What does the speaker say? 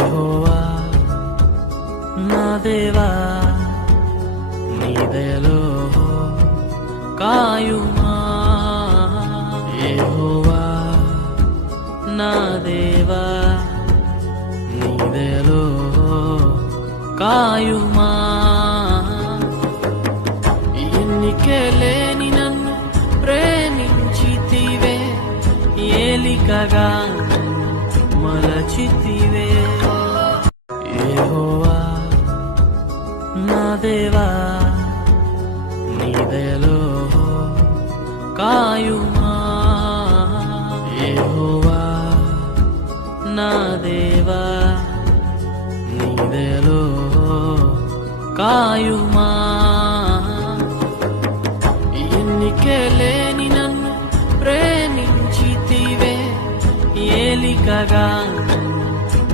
యెహోవా నా దేవా నీ దయలో కాయుమా యెహోవా నా దేవా నీ దయలో కాయుమా ఎన్నికే లేని నన్ను ప్రేమించితివే ఏలికగా మలచితివే యెహోవా నా దేవా నీ దయలో కాయుమా యెహోవా నా దేవా నీ దయలో కాయుమా ఎన్నికే లేని నన్ను ప్రేమించితివే ఏలికగా